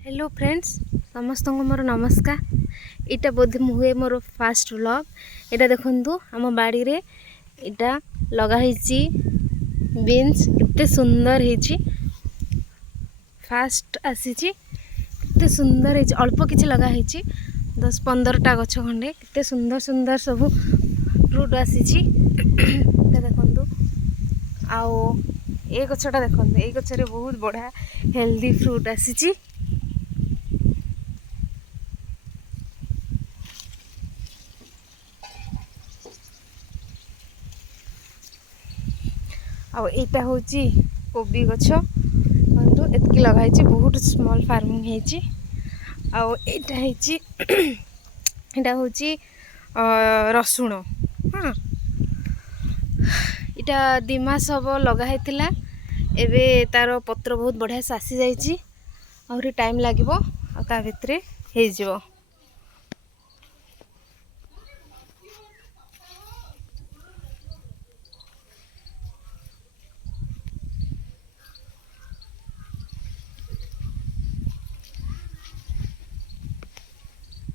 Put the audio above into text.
Hello friends समस्त को मोर नमस्कार। इटा बोध हुए मोर फास्ट व्लॉग। इटा देखंतु आम बाड़ी रे इटा लगा हिची बीन्स कितने सुंदर हिची। फास्ट आसीची कितने सुंदर हिची। अल्प किछि लगा हिची 10-15टा गछ खंडे कितने सुंदर सुंदर सब फ्रूट आसीची। देखंतु आओ ए गछटा देखंतु ए गछरे बहुत बढ़िया हेल्दी फ्रूट आसीची। आउ एटा होची कोबी गछ बंधु एतकी लगाई बहुत स्मॉल फार्मिंग हेची। आउ एटा हेची एटा होची रसुण। हाँ इटा 2 मास हम लगा हेतिला। एबे तार पत्र बहुत बढ़िया से आसी जाइची। आउरी टाइम लागिबो आ ता भितरे हे जिवो।